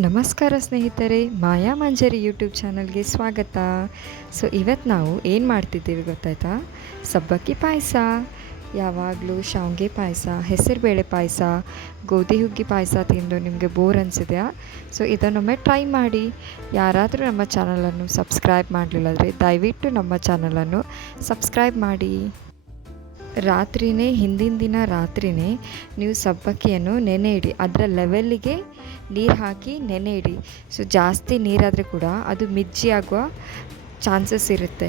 ನಮಸ್ಕಾರ ಸ್ನೇಹಿತರೆ, ಮಾಯಾ ಮಂಜರಿ ಯೂಟ್ಯೂಬ್ ಚಾನಲ್ಗೆ ಸ್ವಾಗತ. ಇವತ್ತು ನಾವು ಏನು ಮಾಡ್ತಿದ್ದೀವಿ ಗೊತ್ತಾಯ್ತಾ? ಸಬ್ಬಕ್ಕಿ ಪಾಯಸ. ಯಾವಾಗಲೂ ಶಾವಿಗೆ ಪಾಯಸ, ಹೆಸರುಬೇಳೆ ಪಾಯಸ, ಗೋಧಿ ಹುಗ್ಗಿ ಪಾಯಸ ತಿಂದು ನಿಮಗೆ ಬೋರ್ ಅನಿಸಿದೆಯಾ? ಇದನ್ನೊಮ್ಮೆ ಟ್ರೈ ಮಾಡಿ. ಯಾರಾದರೂ ನಮ್ಮ ಚಾನಲನ್ನು ಸಬ್ಸ್ಕ್ರೈಬ್ ಮಾಡಲಿಲ್ಲಂದರೆ ದಯವಿಟ್ಟು ನಮ್ಮ ಚಾನಲನ್ನು ಸಬ್ಸ್ಕ್ರೈಬ್ ಮಾಡಿ. ಹಿಂದಿನ ದಿನ ರಾತ್ರಿಯೇ ನೀವು ಸಬ್ಬಕ್ಕಿಯನ್ನು ನೆನೆ ಇಡಿ. ಅದರ ಲೆವೆಲ್ಲಿಗೆ ನೀರು ಹಾಕಿ ನೆನೆ ಇಡಿ. ಜಾಸ್ತಿ ನೀರಾದರೆ ಕೂಡ ಅದು ಮಿಜ್ಜಿ ಆಗುವ ಚಾನ್ಸಸ್ ಇರುತ್ತೆ.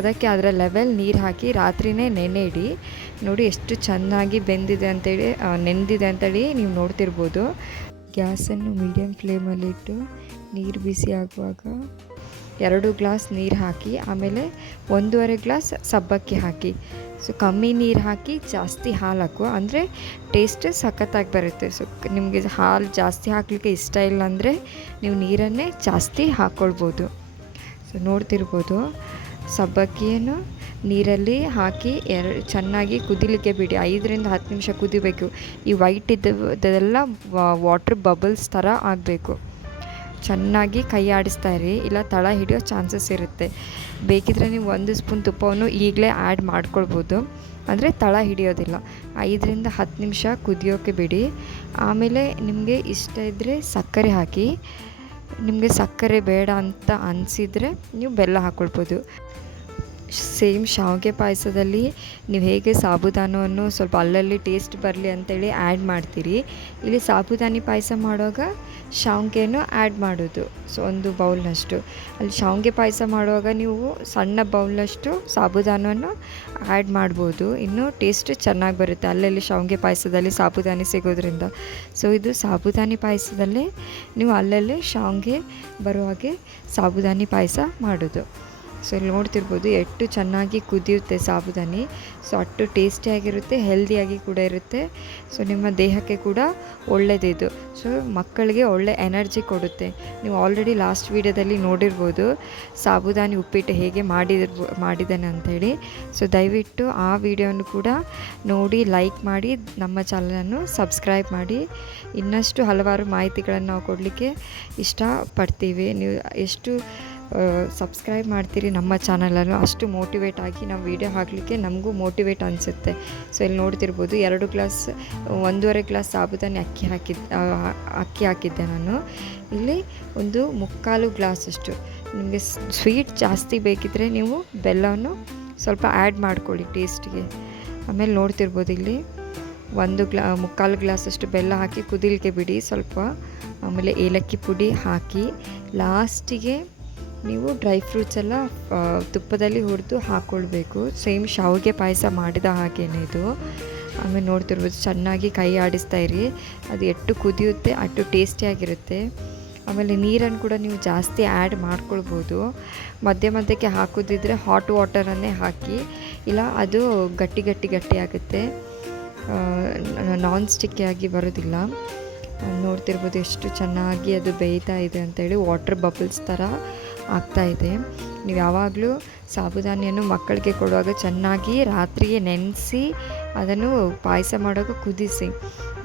ಅದಕ್ಕೆ ಅದರ ಲೆವೆಲ್ ನೀರು ಹಾಕಿ ರಾತ್ರಿಯೇ ನೆನೆ ಇಡಿ. ನೋಡಿ ಎಷ್ಟು ಚೆನ್ನಾಗಿ ಬೆಂದಿದೆ ಅಂತೇಳಿ, ನೆಂದಿದೆ ಅಂತೇಳಿ ನೀವು ನೋಡ್ತಿರ್ಬೋದು. ಗ್ಯಾಸನ್ನು ಮೀಡಿಯಮ್ ಫ್ಲೇಮಲ್ಲಿಟ್ಟು ನೀರು ಬಿಸಿ ಆಗುವಾಗ 2 ಗ್ಲಾಸ್ ನೀರು ಹಾಕಿ, ಆಮೇಲೆ 1.5 ಗ್ಲಾಸ್ ಸಬ್ಬಕ್ಕಿ ಹಾಕಿ. ಕಮ್ಮಿ ನೀರು ಹಾಕಿ ಜಾಸ್ತಿ ಹಾಲು ಹಾಕುವ, ಅಂದರೆ ಟೇಸ್ಟ್ ಸಖತ್ತಾಗಿ ಬರುತ್ತೆ. ನಿಮಗೆ ಹಾಲು ಜಾಸ್ತಿ ಹಾಕಲಿಕ್ಕೆ ಇಷ್ಟ ಇಲ್ಲ ಅಂದರೆ ನೀವು ನೀರನ್ನೇ ಜಾಸ್ತಿ ಹಾಕ್ಕೊಳ್ಬೋದು. ನೋಡ್ತಿರ್ಬೋದು, ಸಬ್ಬಕ್ಕಿಯನ್ನು ನೀರಲ್ಲಿ ಹಾಕಿ ಚೆನ್ನಾಗಿ ಕುದಿಲಿಕ್ಕೆ ಬಿಡಿ. 5-10 ನಿಮಿಷ ಕುದಿಬೇಕು. ಈ ವೈಟ್ ಇದ್ದದೆಲ್ಲ ವಾಟ್ರ್ ಬಬಲ್ಸ್ ಥರ ಆಗಬೇಕು. ಚೆನ್ನಾಗಿ ಕೈ ಆಡಿಸ್ತಾ ಇರಿ, ಇಲ್ಲ ತಳ ಹಿಡಿಯೋ ಚಾನ್ಸಸ್ ಇರುತ್ತೆ. ಬೇಕಿದ್ರೆ ನೀವು 1 ಸ್ಪೂನ್ ತುಪ್ಪವನ್ನು ಈಗಲೇ ಆ್ಯಡ್ ಮಾಡ್ಕೊಳ್ಬೋದು, ಅಂದರೆ ತಳ ಹಿಡಿಯೋದಿಲ್ಲ. 5-10 ನಿಮಿಷ ಕುದಿಯೋಕ್ಕೆ ಬಿಡಿ. ಆಮೇಲೆ ನಿಮಗೆ ಇಷ್ಟ ಇದ್ದರೆ ಸಕ್ಕರೆ ಹಾಕಿ. ನಿಮಗೆ ಸಕ್ಕರೆ ಬೇಡ ಅಂತ ಅನಿಸಿದರೆ ನೀವು ಬೆಲ್ಲ ಹಾಕ್ಕೊಳ್ಬೋದು. ಸೇಮ್ ಶಾವಿಗೆ ಪಾಯಸದಲ್ಲಿ ನೀವು ಹೇಗೆ ಸಾಬುದಾನವನ್ನು ಸ್ವಲ್ಪ ಅಲ್ಲಲ್ಲಿ ಟೇಸ್ಟ್ ಬರಲಿ ಅಂತೇಳಿ ಆ್ಯಡ್ ಮಾಡ್ತೀರಿ, ಇಲ್ಲಿ ಸಾಬುದಾನಿ ಪಾಯಸ ಮಾಡುವಾಗ ಶಾವಿಗೆನೂ ಆ್ಯಡ್ ಮಾಡೋದು. 1 ಬೌಲ್ನಷ್ಟು. ಅಲ್ಲಿ ಶಾವಿಗೆ ಪಾಯಸ ಮಾಡುವಾಗ ನೀವು ಸಣ್ಣ ಬೌಲ್ನಷ್ಟು ಸಾಬುದಾನವನ್ನು ಆ್ಯಡ್ ಮಾಡ್ಬೋದು. ಇನ್ನೂ ಟೇಸ್ಟ್ ಚೆನ್ನಾಗಿ ಬರುತ್ತೆ ಅಲ್ಲಲ್ಲಿ ಶಾವಿಗೆ ಪಾಯಸದಲ್ಲಿ ಸಾಬುದಾನಿ ಸಿಗೋದ್ರಿಂದ. ಇದು ಸಾಬುದಾನಿ ಪಾಯಸದಲ್ಲೇ ನೀವು ಅಲ್ಲಲ್ಲಿ ಶಾವಿಗೆ ಬರೋ ಹಾಗೆ ಸಾಬುದಾನಿ ಪಾಯಸ ಮಾಡೋದು. ಇಲ್ಲಿ ನೋಡ್ತಿರ್ಬೋದು ಎಷ್ಟು ಚೆನ್ನಾಗಿ ಕುದಿಯುತ್ತೆ ಸಾಬುದಾನಿ. ಅಷ್ಟು ಟೇಸ್ಟಿಯಾಗಿರುತ್ತೆ, ಹೆಲ್ದಿಯಾಗಿ ಕೂಡ ಇರುತ್ತೆ. ನಿಮ್ಮ ದೇಹಕ್ಕೆ ಕೂಡ ಒಳ್ಳೆಯದಿದು. ಮಕ್ಕಳಿಗೆ ಒಳ್ಳೆ ಎನರ್ಜಿ ಕೊಡುತ್ತೆ. ನೀವು ಆಲ್ರೆಡಿ ಲಾಸ್ಟ್ ವೀಡಿಯೋದಲ್ಲಿ ನೋಡಿರ್ಬೋದು ಸಾಬುದಾನಿ ಉಪ್ಪಿಟ್ಟು ಹೇಗೆ ಮಾಡಿದ್ದಾನೆ ಅಂಥೇಳಿ. ದಯವಿಟ್ಟು ಆ ವಿಡಿಯೋನು ಕೂಡ ನೋಡಿ ಲೈಕ್ ಮಾಡಿ, ನಮ್ಮ ಚಾನಲನ್ನು ಸಬ್ಸ್ಕ್ರೈಬ್ ಮಾಡಿ. ಇನ್ನಷ್ಟು ಹಲವಾರು ಮಾಹಿತಿಗಳನ್ನು ನಾವು ಕೊಡಲಿಕ್ಕೆ ಇಷ್ಟಪಡ್ತೀವಿ. ನೀವು ಎಷ್ಟು ಸಬ್ಸ್ಕ್ರೈಬ್ ಮಾಡ್ತೀರಿ ನಮ್ಮ ಚಾನಲನ್ನು, ಅಷ್ಟು ಮೋಟಿವೇಟ್ ಆಗಿ ನಾವು ವೀಡಿಯೋ ಹಾಕಲಿಕ್ಕೆ ನಮಗೂ ಮೋಟಿವೇಟ್ ಅನಿಸುತ್ತೆ. ಇಲ್ಲಿ ನೋಡ್ತಿರ್ಬೋದು 2 ಗ್ಲಾಸ್ 1.5 ಗ್ಲಾಸ್ ಸಾಬುದಾನಿ ಅಕ್ಕಿ ಹಾಕಿದ್ದೆ ನಾನು. ಇಲ್ಲಿ 1/4 ಗ್ಲಾಸಷ್ಟು. ನಿಮಗೆ ಸ್ವೀಟ್ ಜಾಸ್ತಿ ಬೇಕಿದ್ದರೆ ನೀವು ಬೆಲ್ಲವನ್ನು ಸ್ವಲ್ಪ ಆ್ಯಡ್ ಮಾಡ್ಕೊಳ್ಳಿ ಟೇಸ್ಟಿಗೆ. ಆಮೇಲೆ ನೋಡ್ತಿರ್ಬೋದು ಇಲ್ಲಿ 1/4 ಗ್ಲಾಸಷ್ಟು ಬೆಲ್ಲ ಹಾಕಿ ಕುದಿಲಿಕ್ಕೆ ಬಿಡಿ ಸ್ವಲ್ಪ. ಆಮೇಲೆ ಏಲಕ್ಕಿ ಪುಡಿ ಹಾಕಿ ಲಾಸ್ಟಿಗೆ ನೀವು ಡ್ರೈ ಫ್ರೂಟ್ಸ್ ಎಲ್ಲ ತುಪ್ಪದಲ್ಲಿ ಹುರಿದು ಹಾಕ್ಕೊಳ್ಬೇಕು. ಸೇಮ್ ಶಾವಿಗೆ ಪಾಯಸ ಮಾಡಿದ ಹಾಗೇನೆ ಇದು. ಆಮೇಲೆ ನೋಡ್ತಿರ್ಬೋದು ಚೆನ್ನಾಗಿ ಕೈ ಆಡಿಸ್ತಾ ಇರಿ. ಅದು ಎಷ್ಟು ಕುದಿಯುತ್ತೆ ಅಷ್ಟು ಟೇಸ್ಟಿಯಾಗಿರುತ್ತೆ. ಆಮೇಲೆ ನೀರನ್ನು ಕೂಡ ನೀವು ಜಾಸ್ತಿ ಆ್ಯಡ್ ಮಾಡ್ಕೊಳ್ಬೋದು. ಮಧ್ಯಕ್ಕೆ ಹಾಕೋದಿದ್ರೆ ಹಾಟ್ ವಾಟರನ್ನೇ ಹಾಕಿ, ಇಲ್ಲ ಅದು ಗಟ್ಟಿ ಆಗುತ್ತೆ, ನಾನ್ ಸ್ಟಿಕ್ಕಿಯಾಗಿ ಬರೋದಿಲ್ಲ. ನೋಡ್ತಿರ್ಬೋದು ಎಷ್ಟು ಚೆನ್ನಾಗಿ ಅದು ಬೇಯ್ತಾ ಇದೆ ಅಂತೇಳಿ, ವಾಟರ್ ಬಬಲ್ಸ್ ಥರ ಆಗ್ತಾಯಿದೆ. ನೀವು ಯಾವಾಗಲೂ ಸಾಬುದಾನಿಯನ್ನು ಮಕ್ಕಳಿಗೆ ಕೊಡುವಾಗ ಚೆನ್ನಾಗಿ ರಾತ್ರಿಯೇ ನೆನೆಸಿ ಅದನ್ನು ಪಾಯಸ ಮಾಡುವಾಗ ಕುದಿಸಿ,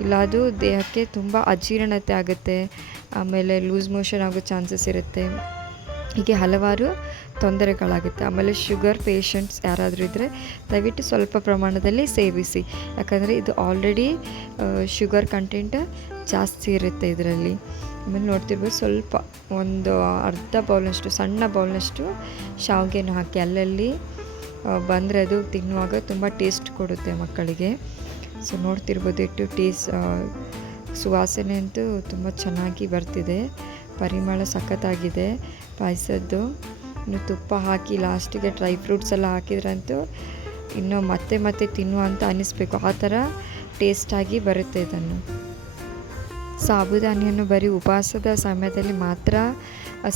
ಇಲ್ಲ ಅದು ದೇಹಕ್ಕೆ ತುಂಬ ಅಜೀರ್ಣತೆ ಆಗುತ್ತೆ. ಆಮೇಲೆ ಲೂಸ್ ಮೋಷನ್ ಆಗೋ ಚಾನ್ಸಸ್ ಇರುತ್ತೆ. ಹೀಗೆ ಹಲವಾರು ತೊಂದರೆಗಳಾಗುತ್ತೆ. ಆಮೇಲೆ ಶುಗರ್ ಪೇಷಂಟ್ಸ್ ಯಾರಾದರೂ ಇದ್ದರೆ ದಯವಿಟ್ಟು ಸ್ವಲ್ಪ ಪ್ರಮಾಣದಲ್ಲಿ ಸೇವಿಸಿ. ಯಾಕಂದರೆ ಇದು ಆಲ್ರೆಡಿ ಶುಗರ್ ಕಂಟೆಂಟ್ ಜಾಸ್ತಿ ಇರುತ್ತೆ ಇದರಲ್ಲಿ. ಆಮೇಲೆ ನೋಡ್ತಿರ್ಬೋದು ಸ್ವಲ್ಪ 1/2 ಬೌಲ್ನಷ್ಟು, ಸಣ್ಣ ಬೌಲ್ನಷ್ಟು ಶಾವಿಗೆನ ಹಾಕಿ ಅಲ್ಲಲ್ಲಿ ಬಂದರೆ ಅದು ತಿನ್ನುವಾಗ ತುಂಬ ಟೇಸ್ಟ್ ಕೊಡುತ್ತೆ ಮಕ್ಕಳಿಗೆ. ನೋಡ್ತಿರ್ಬೋದು ಎಷ್ಟು ಸುವಾಸನೆ ಅಂತೂ ತುಂಬ ಚೆನ್ನಾಗಿ ಬರ್ತಿದೆ. ಪರಿಮಳ ಸಖತ್ತಾಗಿದೆ ಪಾಯಸದ್ದು. ಇನ್ನು ತುಪ್ಪ ಹಾಕಿ ಲಾಸ್ಟಿಗೆ ಡ್ರೈ ಫ್ರೂಟ್ಸ್ ಎಲ್ಲ ಹಾಕಿದ್ರಂತೂ ಇನ್ನೂ ಮತ್ತೆ ತಿನ್ನುವಂತ ಅನ್ನಿಸ್ಬೇಕು, ಆ ಥರ ಟೇಸ್ಟಾಗಿ ಬರುತ್ತೆ ಇದನ್ನು. ಸಾಬುದಾನಿಯನ್ನು ಬರೀ ಉಪವಾಸದ ಸಮಯದಲ್ಲಿ ಮಾತ್ರ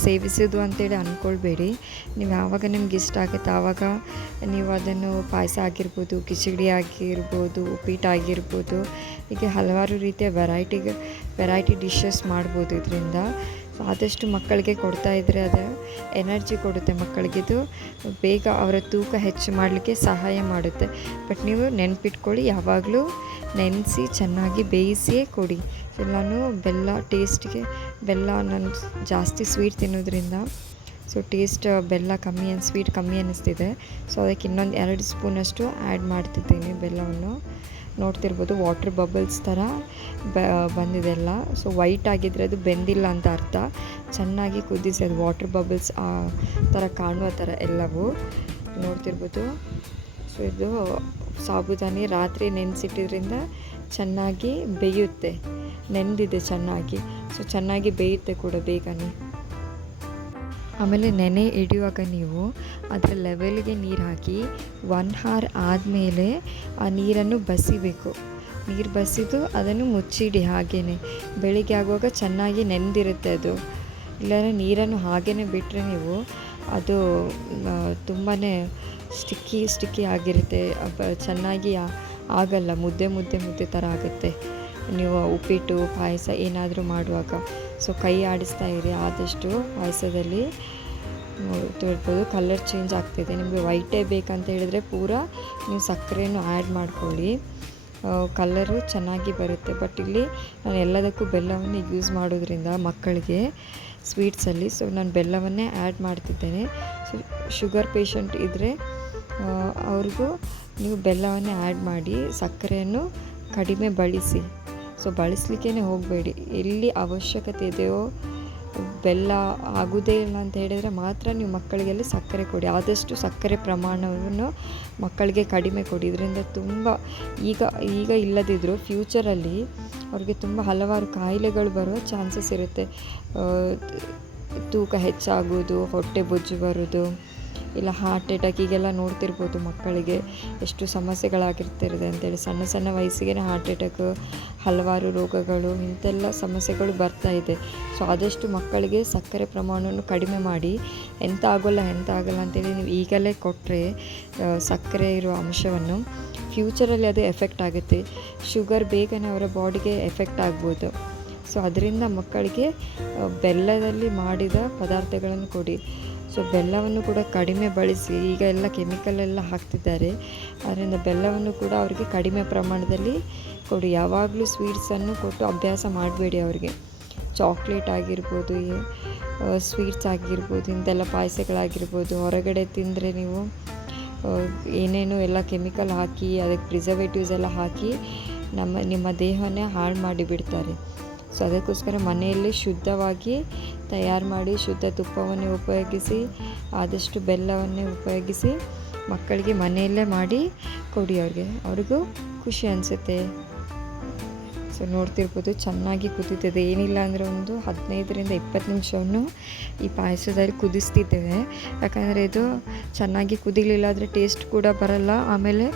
ಸೇವಿಸೋದು ಅಂತೇಳಿ ಅಂದ್ಕೊಳ್ಬೇಡಿ. ನೀವು ಯಾವಾಗ ನಿಮ್ಗೆ ಇಷ್ಟ ಆಗುತ್ತೆ ಆವಾಗ ನೀವು ಅದನ್ನು ಪಾಯಸ ಆಗಿರ್ಬೋದು, ಕಿಚಡಿ ಆಗಿರ್ಬೋದು, ಉಪ್ಪಿಟ್ಟು ಆಗಿರ್ಬೋದು, ಹೀಗೆ ಹಲವಾರು ರೀತಿಯ ವೆರೈಟಿ ಡಿಶಸ್ ಮಾಡ್ಬೋದು ಇದರಿಂದ. ಆದಷ್ಟು ಮಕ್ಕಳಿಗೆ ಕೊಡ್ತಾ ಇದ್ದರೆ ಅದು ಎನರ್ಜಿ ಕೊಡುತ್ತೆ ಮಕ್ಕಳಿಗಿದು. ಬೇಗ ಅವರ ತೂಕ ಹೆಚ್ಚು ಮಾಡಲಿಕ್ಕೆ ಸಹಾಯ ಮಾಡುತ್ತೆ. ಬಟ್ ನೀವು ನೆನಪಿಟ್ಕೊಳ್ಳಿ, ಯಾವಾಗಲೂ ನೆನೆಸಿ ಚೆನ್ನಾಗಿ ಬೇಯಿಸಿಯೇ ಕೊಡಿ. ನಾನು ಬೆಲ್ಲ ಟೇಸ್ಟ್ಗೆ ಬೆಲ್ಲ ನಾನು ಜಾಸ್ತಿ ಸ್ವೀಟ್ ತಿನ್ನೋದ್ರಿಂದ ಸೊ ಟೇಸ್ಟ್ ಬೆಲ್ಲ ಕಮ್ಮಿ ಸ್ವೀಟ್ ಕಮ್ಮಿ ಅನ್ನಿಸ್ತಿದೆ. ಸೊ ಅದಕ್ಕೆ ಇನ್ನೊಂದು 2 ಸ್ಪೂನಷ್ಟು ಆ್ಯಡ್ ಮಾಡ್ತಿದ್ದೀನಿ ಬೆಲ್ಲವನ್ನು. ನೋಡ್ತಿರ್ಬೋದು ವಾಟರ್ ಬಬಲ್ಸ್ ಥರ ಬಂದಿದೆ ಎಲ್ಲ. ಸೊ ವೈಟ್ ಆಗಿದ್ದರೆ ಅದು ಬೆಂದಿಲ್ಲ ಅಂತ ಅರ್ಥ. ಚೆನ್ನಾಗಿ ಕುದಿಸಿ ಅದು ವಾಟರ್ ಬಬಲ್ಸ್ ಆ ಥರ ಕಾಣುವ ಥರ ಎಲ್ಲವೂ ನೋಡ್ತಿರ್ಬೋದು. ಸೊ ಇದು ಸಾಬುದಾನಿ ರಾತ್ರಿ ನೆನೆಸಿಟ್ಟಿದ್ರಿಂದ ಚೆನ್ನಾಗಿ ಬೇಯುತ್ತೆ, ನೆಂದಿದೆ ಚೆನ್ನಾಗಿ. ಸೊ ಚೆನ್ನಾಗಿ ಬೇಯುತ್ತೆ ಕೂಡ ಬೇಗನೆ. ಆಮೇಲೆ ನೆನೆ ಹಿಡಿಯುವಾಗ ನೀವು ಅದರ ಲೆವೆಲ್ಗೆ ನೀರು ಹಾಕಿ 1 hour ಆದಮೇಲೆ ಆ ನೀರನ್ನು ಬಸಿಬೇಕು. ನೀರು ಬಸಿದು ಅದನ್ನು ಮುಚ್ಚಿಡಿ ಹಾಗೇ. ಬೆಳಿಗ್ಗೆ ಆಗುವಾಗ ಚೆನ್ನಾಗಿ ನೆಂದಿರುತ್ತೆ ಅದು. ಇಲ್ಲಾಂದರೆ ನೀರನ್ನು ಹಾಗೇ ಬಿಟ್ಟರೆ ನೀವು ಅದು ತುಂಬಾ ಸ್ಟಿಕ್ಕಿ ಆಗಿರುತ್ತೆ, ಚೆನ್ನಾಗಿ ಆಗಲ್ಲ, ಮುದ್ದೆ ಥರ ಆಗುತ್ತೆ ನೀವು ಉಪ್ಪಿಟ್ಟು ಪಾಯಸ ಏನಾದರೂ ಮಾಡುವಾಗ. ಸೊ ಕೈ ಆಡಿಸ್ತಾ ಇರಿ ಆದಷ್ಟು. ಪಾಯಸದಲ್ಲಿ ನೋಡ್ತಿರ್ಬೋದು ಕಲರ್ ಚೇಂಜ್ ಆಗ್ತಿದೆ. ನಿಮಗೆ ವೈಟೇ ಬೇಕಂತ ಹೇಳಿದರೆ ಪೂರಾ ನೀವು ಸಕ್ಕರೆಯನ್ನು ಆ್ಯಡ್ ಮಾಡ್ಕೊಳ್ಳಿ, ಕಲರು ಚೆನ್ನಾಗಿ ಬರುತ್ತೆ. ಬಟ್ ಇಲ್ಲಿ ನಾನು ಎಲ್ಲದಕ್ಕೂ ಬೆಲ್ಲವನ್ನು ಯೂಸ್ ಮಾಡೋದ್ರಿಂದ ಮಕ್ಕಳಿಗೆ ಸ್ವೀಟ್ಸಲ್ಲಿ ಸೊ ನಾನು ಬೆಲ್ಲವನ್ನೇ ಆ್ಯಡ್ ಮಾಡ್ತಿದ್ದೇನೆ. ಸೊ ಶುಗರ್ ಪೇಷಂಟ್ ಇದ್ದರೆ ಅವ್ರಿಗೂ ನೀವು ಬೆಲ್ಲವನ್ನೇ ಆ್ಯಡ್ ಮಾಡಿ ಸಕ್ಕರೆಯನ್ನು ಕಡಿಮೆ ಬಳಸಿ. ಸೊ ಬಳಸಲಿಕ್ಕೇ ಹೋಗಬೇಡಿ. ಎಲ್ಲಿ ಅವಶ್ಯಕತೆ ಇದೆಯೋ ಬೆಲ್ಲ ಆಗೋದೇ ಇಲ್ಲ ಅಂತ ಹೇಳಿದರೆ ಮಾತ್ರ ನೀವು ಮಕ್ಕಳಿಗೆಲ್ಲ ಸಕ್ಕರೆ ಕೊಡಿ. ಆದಷ್ಟು ಸಕ್ಕರೆ ಪ್ರಮಾಣವನ್ನು ಮಕ್ಕಳಿಗೆ ಕಡಿಮೆ ಕೊಡಿ. ಇದರಿಂದ ತುಂಬ ಈಗ ಇಲ್ಲದಿದ್ದರೂ ಫ್ಯೂಚರಲ್ಲಿ ಅವ್ರಿಗೆ ತುಂಬ ಹಲವಾರು ಕಾಯಿಲೆಗಳು ಬರುವ ಚಾನ್ಸಸ್ ಇರುತ್ತೆ. ತೂಕ ಹೆಚ್ಚಾಗೋದು, ಹೊಟ್ಟೆ ಬೊಜ್ಜು ಬರೋದು, ಇಲ್ಲ ಹಾರ್ಟ್ ಅಟ್ಯಾಕ್ ಈಗೆಲ್ಲ ನೋಡ್ತಿರ್ಬೋದು ಮಕ್ಕಳಿಗೆ ಎಷ್ಟು ಸಮಸ್ಯೆಗಳಾಗಿರ್ತಿರುತ್ತೆ ಅಂತೇಳಿ. ಸಣ್ಣ ವಯಸ್ಸಿಗೆ ಹಾರ್ಟ್ ಅಟ್ಯಾಕ್, ಹಲವಾರು ರೋಗಗಳು, ಇಂಥೆಲ್ಲ ಸಮಸ್ಯೆಗಳು ಬರ್ತಾ ಇದೆ. ಸೊ ಆದಷ್ಟು ಮಕ್ಕಳಿಗೆ ಸಕ್ಕರೆ ಪ್ರಮಾಣವನ್ನು ಕಡಿಮೆ ಮಾಡಿ. ಎಂತ ಆಗೋಲ್ಲ ಅಂತೇಳಿ ನೀವು ಈಗಲೇ ಕೊಟ್ಟರೆ ಸಕ್ಕರೆ ಇರೋ ಅಂಶವನ್ನು ಫ್ಯೂಚರಲ್ಲಿ ಅದು ಎಫೆಕ್ಟ್ ಆಗುತ್ತೆ. ಶುಗರ್ ಬೇಗನೆ ಅವರ ಬಾಡಿಗೆ ಎಫೆಕ್ಟ್ ಆಗ್ಬೋದು. ಸೊ ಅದರಿಂದ ಮಕ್ಕಳಿಗೆ ಬೆಲ್ಲದಲ್ಲಿ ಮಾಡಿದ ಪದಾರ್ಥಗಳನ್ನು ಕೊಡಿ. ಸೊ ಬೆಲ್ಲವನ್ನು ಕೂಡ ಕಡಿಮೆ ಬಳಸಿ. ಈಗ ಎಲ್ಲ ಕೆಮಿಕಲ್ ಎಲ್ಲ ಹಾಕ್ತಿದ್ದಾರೆ, ಅದರಿಂದ ಬೆಲ್ಲವನ್ನು ಕೂಡ ಅವರಿಗೆ ಕಡಿಮೆ ಪ್ರಮಾಣದಲ್ಲಿ ಕೊಡಿ. ಯಾವಾಗಲೂ ಸ್ವೀಟ್ಸನ್ನು ಕೊಟ್ಟು ಅಭ್ಯಾಸ ಮಾಡಬೇಡಿ ಅವರಿಗೆ. ಚಾಕ್ಲೇಟ್ ಆಗಿರ್ಬೋದು, ಸ್ವೀಟ್ಸ್ ಆಗಿರ್ಬೋದು, ಇಂಥೆಲ್ಲ ಪಾಯಸಗಳಾಗಿರ್ಬೋದು ಹೊರಗಡೆ ತಿಂದರೆ ನೀವು ಏನೇನು ಎಲ್ಲ ಕೆಮಿಕಲ್ ಹಾಕಿ ಅದಕ್ಕೆ ಪ್ರಿಸರ್ವೇಟಿವ್ಸ್ ಎಲ್ಲ ಹಾಕಿ ನಿಮ್ಮ ದೇಹನೇ ಹಾಳು ಮಾಡಿಬಿಡ್ತಾರೆ. ಸೊ ಅದಕ್ಕೋಸ್ಕರ ಮನೆಯಲ್ಲೇ ಶುದ್ಧವಾಗಿ ತಯಾರು ಮಾಡಿ ಶುದ್ಧ ತುಪ್ಪವನ್ನೇ ಉಪಯೋಗಿಸಿ, ಆದಷ್ಟು ಬೆಲ್ಲವನ್ನೇ ಉಪಯೋಗಿಸಿ ಮಕ್ಕಳಿಗೆ ಮನೆಯಲ್ಲೇ ಮಾಡಿ ಕೊಡಿ. ಅವ್ರಿಗೂ ಖುಷಿ ಅನಿಸುತ್ತೆ. ಸೊ ನೋಡ್ತಿರ್ಬೋದು ಚೆನ್ನಾಗಿ ಕುದೀತದೆ. ಏನಿಲ್ಲ ಅಂದರೆ ಒಂದು 15ರಿಂದ 20 ನಿಮಿಷವನ್ನು ಈ ಪಾಯಸದಲ್ಲಿ ಕುದಿಸ್ತಿದ್ದೇವೆ. ಯಾಕಂದರೆ ಇದು ಚೆನ್ನಾಗಿ ಕುದಿಲಿಲ್ಲ ಆದರೆ ಟೇಸ್ಟ್ ಕೂಡ ಬರಲ್ಲ. ಆಮೇಲೆ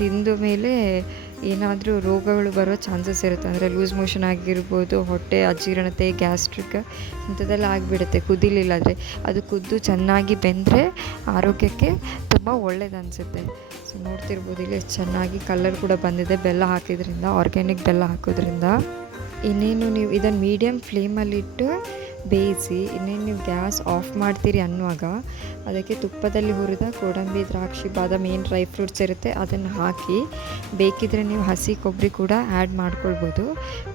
ತಿಂದ ಮೇಲೆ ಏನಾದರೂ ರೋಗಗಳು ಬರೋ ಚಾನ್ಸಸ್ ಇರುತ್ತೆ. ಅಂದರೆ ಲೂಸ್ ಮೋಷನ್ ಆಗಿರ್ಬೋದು, ಹೊಟ್ಟೆ ಅಜೀರ್ಣತೆ, ಗ್ಯಾಸ್ಟ್ರಿಕ್ ಇಂಥದ್ದೆಲ್ಲ ಆಗಿಬಿಡುತ್ತೆ ಕುದಿಲಿಲ್ಲ ಆದರೆ. ಅದು ಕುದ್ದು ಚೆನ್ನಾಗಿ ಬೆಂದರೆ ಆರೋಗ್ಯಕ್ಕೆ ತುಂಬ ಒಳ್ಳೇದು ಅನಿಸುತ್ತೆ. ಸೊ ನೋಡ್ತಿರ್ಬೋದು ಇಲ್ಲಿ ಚೆನ್ನಾಗಿ ಕಲರ್ ಕೂಡ ಬಂದಿದೆ ಬೆಲ್ಲ ಹಾಕಿದ್ರಿಂದ, ಆರ್ಗ್ಯಾನಿಕ್ ಬೆಲ್ಲ ಹಾಕೋದ್ರಿಂದ. ಇನ್ನೇನು ನೀವು ಇದನ್ನು ಮೀಡಿಯಮ್ ಫ್ಲೇಮಲ್ಲಿಟ್ಟು ಬೇಯಿಸಿ. ಇನ್ನೇನು ನೀವು ಗ್ಯಾಸ್ ಆಫ್ ಮಾಡ್ತೀರಿ ಅನ್ನುವಾಗ ಅದಕ್ಕೆ ತುಪ್ಪದಲ್ಲಿ ಹುರಿದ ಗೋಡಂಬಿ, ದ್ರಾಕ್ಷಿ, ಬಾದಾಮಿ ಏನು ಡ್ರೈ ಫ್ರೂಟ್ಸ್ ಇರುತ್ತೆ ಅದನ್ನು ಹಾಕಿ. ಬೇಕಿದ್ದರೆ ನೀವು ಹಸಿ ಕೊಬ್ಬರಿ ಕೂಡ ಆ್ಯಡ್ ಮಾಡ್ಕೊಳ್ಬೋದು.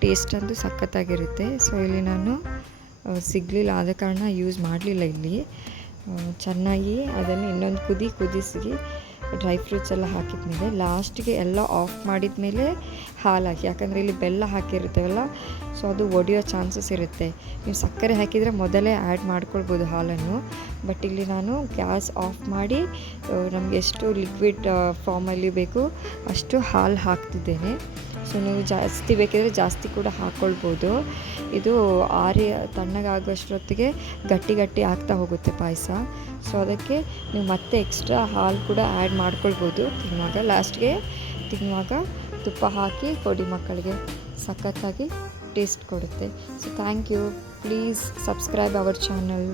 ಟೇಸ್ಟ್ ಅಂತೂ ಸಖತ್ತಾಗಿರುತ್ತೆ. ಸೊ ಇಲ್ಲಿ ನಾನು ಸಿಗಲಿಲ್ಲ, ಆದ ಕಾರಣ ಯೂಸ್ ಮಾಡಲಿಲ್ಲ ಇಲ್ಲಿ. ಚೆನ್ನಾಗಿ ಅದನ್ನು ಇನ್ನೊಂದು ಕುದಿಸಿ ಡ್ರೈ ಫ್ರೂಟ್ಸ್ ಎಲ್ಲ ಹಾಕಿದ್ಮೇಲೆ ಲಾಸ್ಟಿಗೆ ಎಲ್ಲ ಆಫ್ ಮಾಡಿದ ಮೇಲೆ ಹಾಲು ಹಾಕಿ. ಯಾಕಂದರೆ ಇಲ್ಲಿ ಬೆಲ್ಲ ಹಾಕಿರ್ತೇವಲ್ಲ, ಸೊ ಅದು ಒಡೆಯೋ ಚಾನ್ಸಸ್ ಇರುತ್ತೆ. ನೀವು ಸಕ್ಕರೆ ಹಾಕಿದರೆ ಮೊದಲೇ ಆ್ಯಡ್ ಮಾಡ್ಕೊಳ್ಬೋದು ಹಾಲನ್ನು. ಬಟ್ ಇಲ್ಲಿ ನಾನು ಗ್ಯಾಸ್ ಆಫ್ ಮಾಡಿ ನಮಗೆ ಎಷ್ಟು ಲಿಕ್ವಿಡ್ ಫಾರ್ಮಲ್ಲಿ ಬೇಕು ಅಷ್ಟು ಹಾಲು ಹಾಕ್ತಿದ್ದೇನೆ. ಸೊ ನೀವು ಜಾಸ್ತಿ ಬೇಕಿದ್ರೆ ಜಾಸ್ತಿ ಕೂಡ ಹಾಕ್ಕೊಳ್ಬೋದು. ಇದು ತಣ್ಣಗಾಗೋಷ್ಟೊತ್ತಿಗೆ ಗಟ್ಟಿ ಆಗ್ತಾ ಹೋಗುತ್ತೆ ಪಾಯಸ. ಸೊ ಅದಕ್ಕೆ ನೀವು ಮತ್ತೆ ಎಕ್ಸ್ಟ್ರಾ ಹಾಲು ಕೂಡ ಆ್ಯಡ್ ಮಾಡ್ಕೊಳ್ಬೋದು ಲಾಸ್ಟ್ಗೆ ತಿನ್ನುವಾಗ ತುಪ್ಪ ಹಾಕಿ ಕೊಡಿ ಮಕ್ಕಳಿಗೆ. ಸಖತ್ತಾಗಿ ಟೇಸ್ಟ್ ಕೊಡುತ್ತೆ. So thank you. Please subscribe our channel.